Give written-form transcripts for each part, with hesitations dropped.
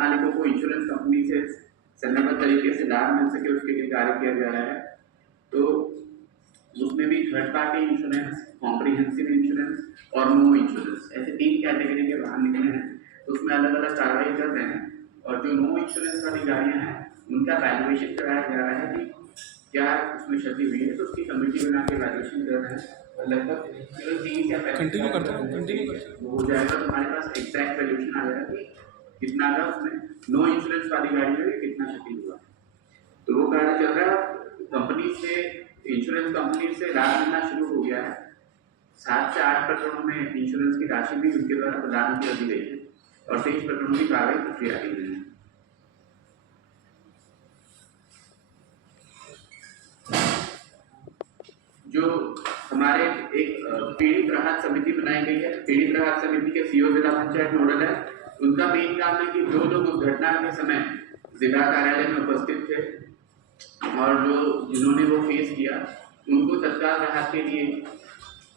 मालिकों को insurance company से संगठित तरीके से लाभ मिल सके उसके लिए कार्य किया जा रहा है। तो उसमें भी third party insurance, comprehensive insurance और नो इंश्योरेंस, ऐसे 3 कैटेगरी के बाहर निकले हैं। तो उसमें अलग अलग कार्रवाई कर रहे हैं। और जो नो इंश्योरेंस वाली गाड़ियाँ हैं उनका वैल्यूएशन कराया जा रहा है कि क्या उसमें क्षति हुई है, तो उसकी कमेटी बना के वैल्यूएशन कर रहे हैं। लगभग 3 या 35 वो हो जाएगा, तो हमारे पास एग्जैक्ट वैल्यूएशन आ जाएगा कि कितना का उसमें नो इंश्योरेंस वाली गाड़ी में कितना क्षति हुआ। तो वो कार्य चल रहा है। कंपनी से, इंश्योरेंस कंपनी से लाभ मिलना शुरू हो गया है। 7 से 8 प्रकरणों में इंश्योरेंस की राशि भी उनके द्वारा प्रदान की गई है और 23 प्रकरणों की कार्रवाई प्रक्रिया की गई है। जो हमारे एक पीड़ित राहत समिति बनाई गई है, पीड़ित राहत समिति के सीईओ जिला पंचायत नोडल है। उनका मेन काम है कि जो लोग उस घटना के समय जिला कार्यालय में उपस्थित थे और जो जिन्होंने वो फेस किया, उनको तत्काल राहत के लिए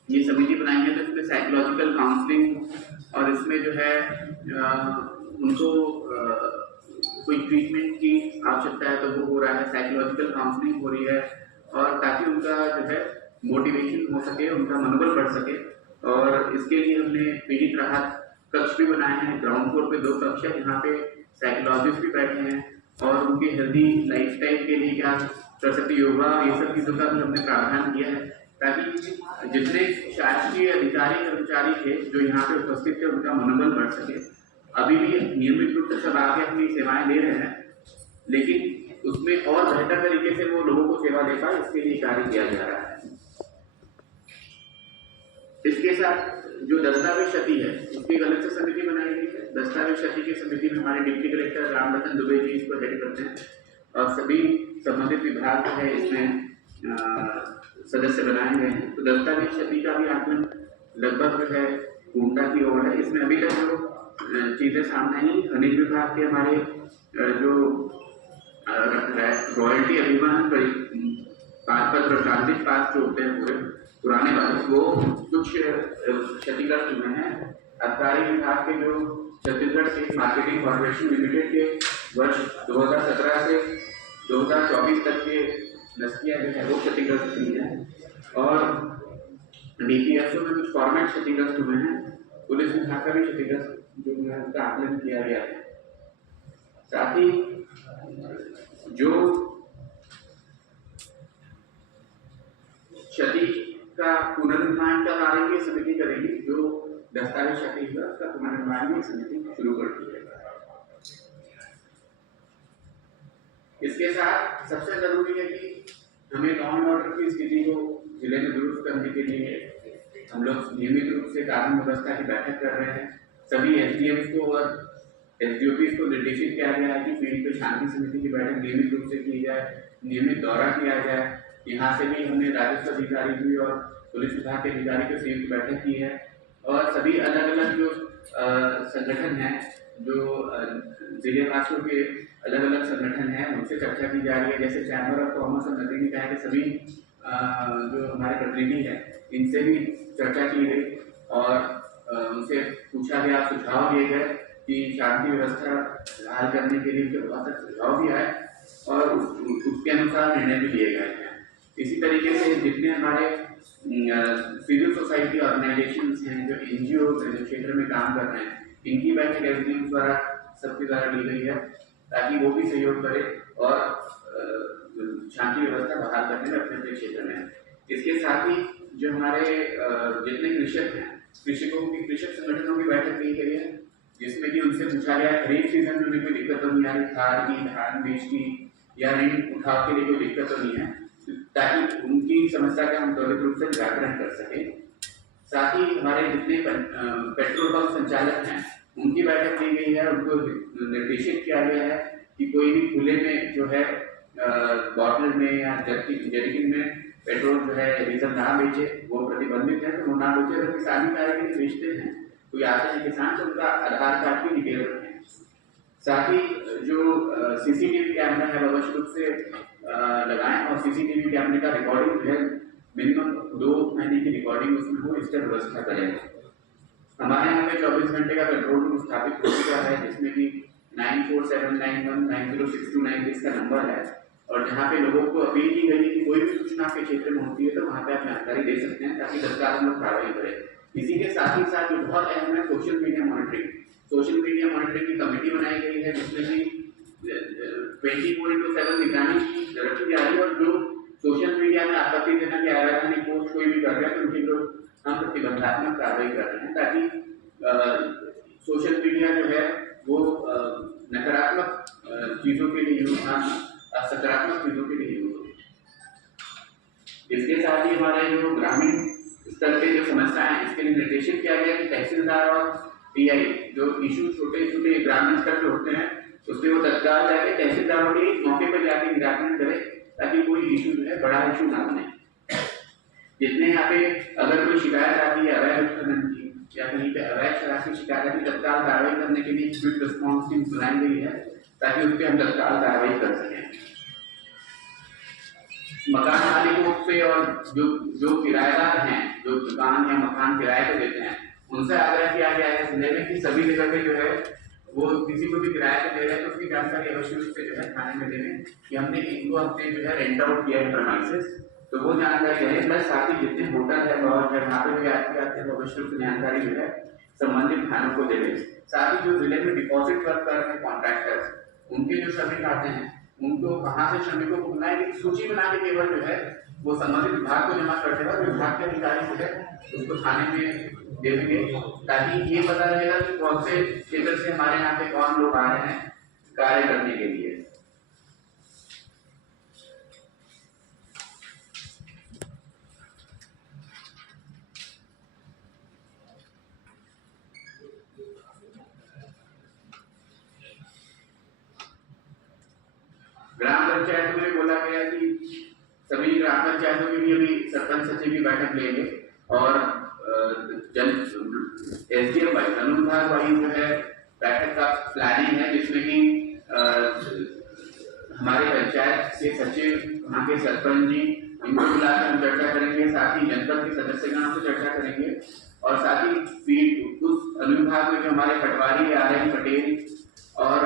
ये समिति बनाई है। तो इसमें साइकोलॉजिकल काउंसलिंग और इसमें जो है उनको कोई ट्रीटमेंट की आवश्यकता है तो वो हो रहा है, साइकोलॉजिकल काउंसलिंग हो रही है, और ताकि उनका जो है मोटिवेशन हो सके, उनका मनोबल बढ़ सके। और इसके लिए हमने पीड़ित राहत कक्ष भी बनाए हैं। ग्राउंड फ्लोर पे 2 कक्ष है, यहाँ पे साइकोलॉजिस्ट भी बैठे हैं और उनके हेल्दी लाइफस्टाइल के लिए क्या कर सकते, योगा, ये सब चीज़ों का भी हमने प्रावधान किया है, ताकि जितने शासकीय अधिकारी कर्मचारी थे जो यहाँ पे उपस्थित थे उनका मनोबल बढ़ सके। अभी भी नियमित रूप से सब आके अपनी सेवाएं ले रहे हैं, लेकिन उसमें और बेहतर तरीके से वो लोगों को सेवा दे पाए, इसके लिए कार्य किया जा रहा है। इसके साथ जो दस्तावेज क्षति है उसकी अलग से समिति बनाई गई है। दस्तावेज क्षति की समिति में हमारे डिप्टी कलेक्टर रामरतन दुबे जी इसको हेड करते हैं और सभी संबंधित विभाग है इसमें सदस्य बनाए गए हैं। तो दस्तावेज क्षति का भी आकलन लगभग जो है पूर्णता की ओर है। इसमें अभी तक जो चीजें सामने आई, खनिज विभाग के हमारे जो रॉयल्टी अभिमान पत्र ट्रांजिट पास जो होते हैं पूरे पुराने वाले, वो कुछ क्षतिग्रस्त हुए हैं। आबकारी विभाग के जो Chhattisgarh state marketing corporation limited के वर्ष 2017 से 2024 तक के नस्तियाँ जो है वो क्षतिग्रस्त हुई हैं और डीपीएसओ में कुछ फॉर्मेट क्षतिग्रस्त हुए हैं। पुलिस विभाग का भी क्षतिग्रस्त जो है उसका आकलन किया गया है। साथ ही जो क्षति का पुनर्निर्माण का कार्य की समिति करेगी, जो दस्तावेज क्षति हुआ उसका पुनर्निर्माण की समिति शुरू कर दी है। इसके साथ सबसे जरूरी है कि हमें लॉ एंड ऑर्डर की स्थिति को जिले में दुरुस्त करने के लिए हम लोग नियमित रूप से कानून व्यवस्था की बैठक कर रहे हैं। सभी एसडीएम को और एसडीओपी को निर्देशित किया गया है कि फील्ड पे शांति समिति की बैठक नियमित रूप से की जाए, नियमित दौरा किया जाए। यहाँ से भी हमने राजस्व अधिकारी भी और पुलिस विभाग के अधिकारी की संयुक्त बैठक की है और सभी अलग अलग जो संगठन हैं, जो जिलेवासियों के अलग अलग संगठन हैं, उनसे चर्चा की जा रही है। जैसे चैम्बर ऑफ कॉमर्स और नदी ने कहा कि सभी जो हमारे प्रतिनिधि हैं इनसे भी चर्चा की गई और उनसे पूछा गया, सुझाव दिए गए कि शांति व्यवस्था हाल करने के लिए उनके बहुत सारे सुझाव भी आए और उसके अनुसार निर्णय भी लिए गए हैं। इसी तरीके से जितने हमारे सिविल सोसाइटी ऑर्गेनाइजेशंस हैं, जो एनजीओ क्षेत्र में काम कर रहे हैं, इनकी बैठक एसडीएम द्वारा सबके द्वारा ली गई है ताकि वो भी सहयोग करें और शांति व्यवस्था बहाल करने में अपने अपने क्षेत्र में। इसके साथ ही जो हमारे जितने कृषक हैं, कृषकों की, कृषक संगठनों की बैठक की गई है, जिसमें कि उनसे पूछा गया खरीफ सीजन में उन्हें कोई दिक्कत तो नहीं आ रही, खाद की, धान बीज की या ऋण उठाव के लिए कोई दिक्कत तो नहीं है, ताकि उनकी समस्या का हम त्वरित रूप से निराकरण कर सके। साथ ही हमारे जितने पेट्रोल पंप संचालक हैं उनकी बैठक ली गई है, उनको निर्देशित किया गया है कि कोई भी खुले में जो है बॉटल में या जर्किन में पेट्रोल जो है डीजल ना बेचे, वो प्रतिबंधित है तो वो ना बेचे। अगर किसानी कार्य के लिए बेचते हैं, कोई आते हैं किसान, तो उनका आधार कार्ड भी डिटेल रखें। साथ ही जो सीसीटीवी कैमरा है अवश्य रूप से लगाएं और सीसीटीवी कैमरे का रिकॉर्डिंग जो है मिनिमम 2 महीने की रिकॉर्डिंग उसमें हो, इसका व्यवस्था करें। हमारे यहाँ पे 24 घंटे का कंट्रोल रूम स्थापित हो चुका है, जिसमें कि 9 9479190629 इसका नंबर है, और जहाँ पे लोगों को अपील की गई है कि कोई भी सूचना आपके क्षेत्र में होती है तो वहाँ पे आप जानकारी दे सकते हैं ताकि तत्काल हम लोग कार्रवाई करें। इसी के साथ ही साथ जो बहुत अहम है social media monitoring. Social media monitoring की कमेटी बनाई गई है जिसमें कि 24/7 निगरानी रखी जा रही है, और जो सोशल मीडिया में आपत्तिजनक या अवैधानिक पोस्ट कोई भी कर रहे हैं तो उनके विरुद्ध हम प्रतिबंधात्मक कार्रवाई कर रहे हैं ताकि सोशल मीडिया जो है वो नकारात्मक चीजों के लिए यूज ना, सकारात्मक चीजों के लिए यूज हो। इसके साथ ही हमारे जो ग्रामीण स्तर पे जो समस्या है इसके लिए निर्देशित किया गया कि तहसीलदार और पीआई जो इशू छोटे छोटे ग्रामीण स्तर पे होते हैं उससे वो तत्काल जाके तहसीलदारों के मौके पर जाके निराकरण करे ताकि कोई इशू जो है बड़ा इशू ना बने। जितने यहाँ पे अगर कोई शिकायत आती है अवैध उत्खनन की या कहीं पे अवैध शराब की शिकायत आती है, तत्काल कार्रवाई करने के लिए क्विक रिस्पॉन्स टीम बनाई गई है ताकि उस पर हम तत्काल कार्रवाई कर सकें। मकान मालिकों से और जो किराएदार हैं जो दुकान या मकान किराए पे देते हैं उनसे आग्रह किया गया है जिले में कि सभी जगह पे जो है वो किसी को भी किराए पे दे रहे हैं तो उसकी जानकारी अवश्य रूप से जो है थाने में देने कि हमने इनको अपने जो है रेंट आउट किया है प्रमाइसेस, तो वो जानकारी रहे। प्लस साथ ही जितने होटल है लॉज है वहाँ पे भी आते हैं तो अवश्य रूप से जानकारी जो है संबंधित थानों को देवे। साथ ही जो जिले में डिपॉजिट वर्क कर रहे हैं कॉन्ट्रैक्टर्स उनके जो श्रमिक आते हैं उनको कहाँ से श्रमिकों को बुलाए की सूची बना के केवल जो है वो संबंधित विभाग को जमा कर देगा, विभाग के अधिकारी जो है उसको थाने में देंगे ताकि ये पता रहेगा कि कौन से क्षेत्र से हमारे यहाँ पे कौन लोग आ रहे हैं कार्य करने के लिए। ग्राम पंचायतों में बोला गया कि सभी ग्राम पंचायतों के लिए भी सरपंच सचिव की बैठक लेंगे और एसडीएम वाइज अनुविभाग वाइज जो है बैठक का प्लानिंग है जिसमें कि हमारे पंचायत के सचिव वहाँ के सरपंच जी इनको बुलाकर हम चर्चा करेंगे, साथ ही जनपद के सदस्यगणों से चर्चा करेंगे और साथ ही फील्ड उस अनुविभाग में जो हमारे पटवारी आर्यन पटेल और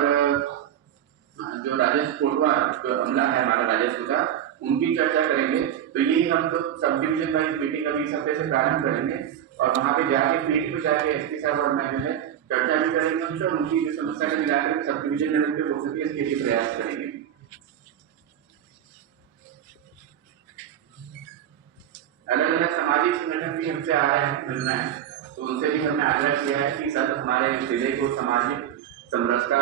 जो राजस्व कोटवार जो अमला है हमारा राजस्व का उनकी चर्चा करेंगे। तो ये हम लोग सब डिविजन वाइज मीटिंग अभी इस हफ्ते से प्रारंभ करेंगे और वहाँ पे जाके फील्ड पे जाके एसपी साहब और मैं जो है चर्चा भी करेंगे उनसे और उनकी जो समस्या का निराकरण सब डिविजन लेवल पे हो सके इसके लिए प्रयास करेंगे। अलग अलग सामाजिक संगठन भी हमसे आ रहे हैं मिलना है तो उनसे भी हमने आग्रह किया है कि सब हमारे जिले को सामाजिक समरसता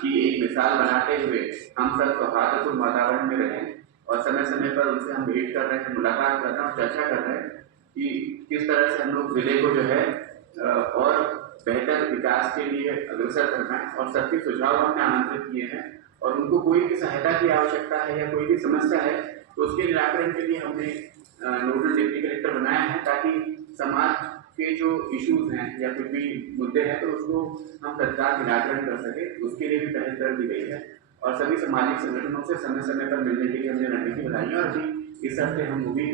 की एक मिसाल बनाते हुए हम सब सौहार्दपूर्ण वातावरण में रहें और समय समय पर उनसे हम भेंट कर रहे हैं, मुलाकात कर रहे हैं और चर्चा कर रहे हैं कि किस तरह से हम लोग जिले को जो है और बेहतर विकास के लिए अग्रसर करना है। और सबके सुझाव हमने आमंत्रित किए हैं और उनको कोई भी सहायता की आवश्यकता है या कोई भी समस्या है तो उसके निराकरण के लिए हमने नोडल डिप्टी कलेक्टर बनाया है ताकि समाज के जो इश्यूज हैं या कोई भी मुद्दे हैं तो उसको हम तत्काल निराकरण कर सके, उसके लिए भी पहल कर दी गई है। और सभी सामाजिक संगठनों से समय समय पर मिलने के लिए हमने रणनीति बनाई है और अभी इस हफ्ते हम भी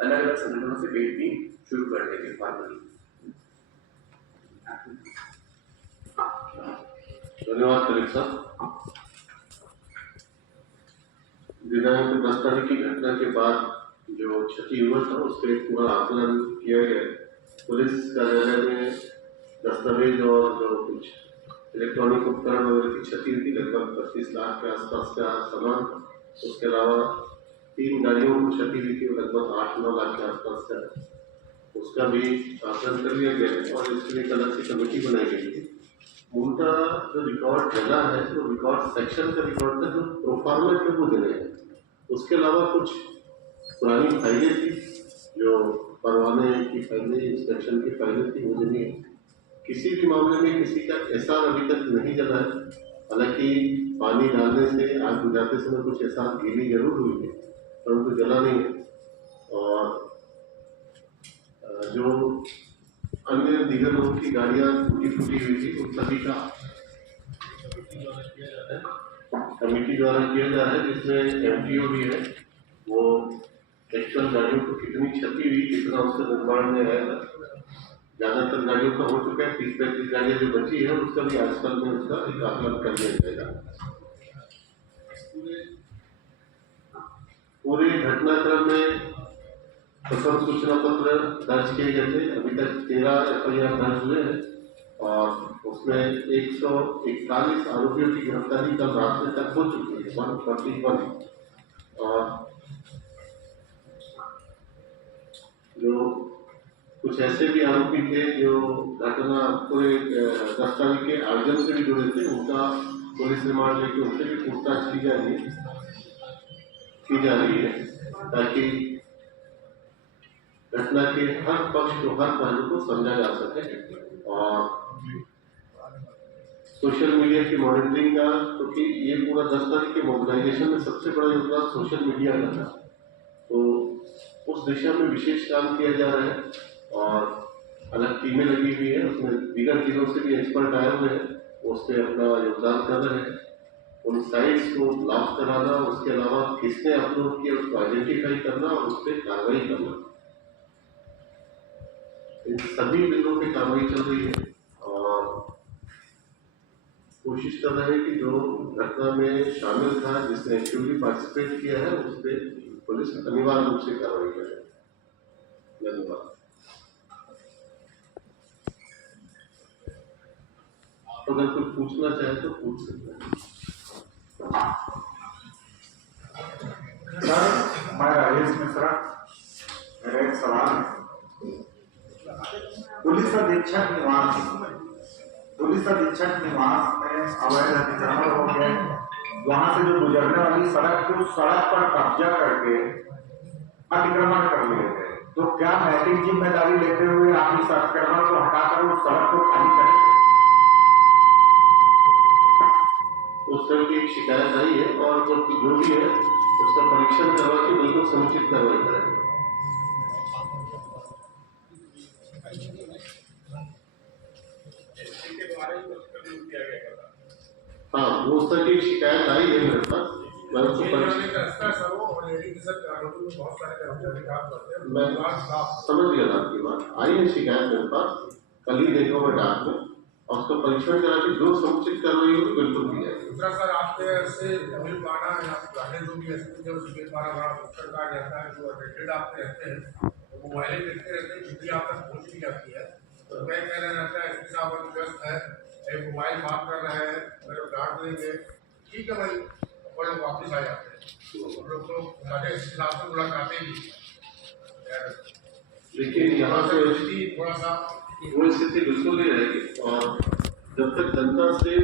अलग अलग संगठनों से भेंट भी शुरू कर देंगे। धन्यवाद कलेक्टर। दिनांक 10 तारीख की घटना के बाद जो क्षति हुआ था उसका एक पूरा आकलन किया गया। पुलिस कार्यालय में दस्तावेज और जो कुछ इलेक्ट्रॉनिक उपकरण वगैरह की क्षति हुई थी लगभग 25 लाख के आसपास का सामान। उसके अलावा 3 गाड़ियों को क्षति हुई थी लगभग 8-9 लाख के आसपास का, उसका भी आकलन कर लिया गया और इसके लिए एक अलग से कमेटी बनाई गई थी। उनका जो रिकॉर्ड जला है वो रिकॉर्ड सेक्शन का रिकॉर्ड था जो प्रोफार्मा के वो देने हैं। उसके अलावा कुछ पुरानी फाइलें थी जो परवाने की फाइलें, इंस्पेक्शन की फाइलें थी, वो नहीं है। किसी भी मामले में किसी का एहसास अभी तक नहीं जला है। हालांकि पानी डालने से आग बुझाते समय कुछ एहसास गीली जरूर हुई है परंतु जला नहीं है। और जो अन्य दीगर लोगों की गाड़ियाँ टूटी फूटी हुई थी उन सभी का कमेटी द्वारा किया जा रहा है जिसमें एमटीओ भी है। वो एक्चुअल गाड़ियों को कितनी क्षति हुई, कितना उसके निर्माण में रहेगा, ज़्यादातर गाड़ियों का हो चुका है, 30-35 गाड़ियाँ जो बची है उसका भी आजकल में उसका एक आकलन कर लिया जाएगा। पूरे घटनाक्रम में प्रथम सूचना पत्र दर्ज किए गए थे। अभी तक 13 FIR दर्ज हुए हैं और उसमें 141 आरोपियों की गिरफ्तारी कल रात में तक हो चुकी है, 141। और जो कुछ ऐसे भी आरोपी थे जो घटना पूरे 10 तारीख के आयोजन से भी जुड़े थे, उनका पुलिस रिमांड लेके उनसे भी पूछताछ की जा रही है ताकि घटना के हर पक्ष को, हर पहलू को समझा जा सके। और सोशल मीडिया की मॉनिटरिंग का, क्योंकि ये पूरा 10 तारीख के मोबिलाइजेशन में सबसे बड़ा योगदान सोशल मीडिया का था, तो उस दिशा में विशेष काम किया जा रहा है और अलग टीमें लगी हुई है। उसमें दीगर जिलों से भी एक्सपर्ट आए हुए हैं, उस पर अपना योगदान कर रहे हैं। उन साइट्स को ब्लॉक कराना, उसके अलावा किसने अपलोड किया उसको आइडेंटिफाई करना और उस पर कार्रवाई करना, इन सभी बिंदुओं पे कार्रवाई चल रही है। और कोशिश कर रहे हैं कि जो घटना में शामिल था, जिसने एक्टिवली पार्टिसिपेट किया है, उस पर पुलिस अनिवार्य रूप से कार्रवाई करे। धन्यवाद। अगर कोई पूछना चाहे तो पूछ सकते हैं। सर, मैं राजेश मिश्रा, मेरा एक सवाल है। पुलिस अधीक्षक निवास में अवैध अतिक्रमण हो गए, वहां से जो गुजरने वाली सड़क पर कब्जा करके अतिक्रमण कर लिए गए, तो क्या नैतिक जिम्मेदारी लेते हुए आप इस अतिक्रमण को हटाकर उस सड़क को खाली करेंगे? उस तरह की एक शिकायत आई है और जो भी है उसका परीक्षण करवा के बिल्कुल समुचित कार्रवाई करेंगे। हाँ, वो उस तरह की शिकायत आई है मेरे पास, मैं उसको मैं समझ गया आपकी बात। आई है शिकायत मेरे पास, कल ही देखा हुआ डाक में, और उसका परीक्षण करा के जो समुचित कार्रवाई होगी बिल्कुल की जाएगी। दूसरा सर, आपके से तमिल पाना या गाने जो भी एसपी जो सुबह द्वारा बड़ा पुस्तक कहा जाता है, जो अटेंडेड आपके रहते हैं, तो मोबाइलें देखते रहते हैं, चिट्ठी आप तक पहुँच भी जाती है, तो मैं कह रहा रहता है एसपी साहब अभी व्यस्त है, एक मोबाइल बात कर रहे हैं, मेरे डांट देंगे, ठीक है भाई, और लोग वापस आ जाते हैं। हम लोग तो हमारे एसपी साहब से मुलाकातें भी, लेकिन यहाँ से थोड़ा सा वो स्थिति बिल्कुल नहीं रहेगी। और जब तक जनता से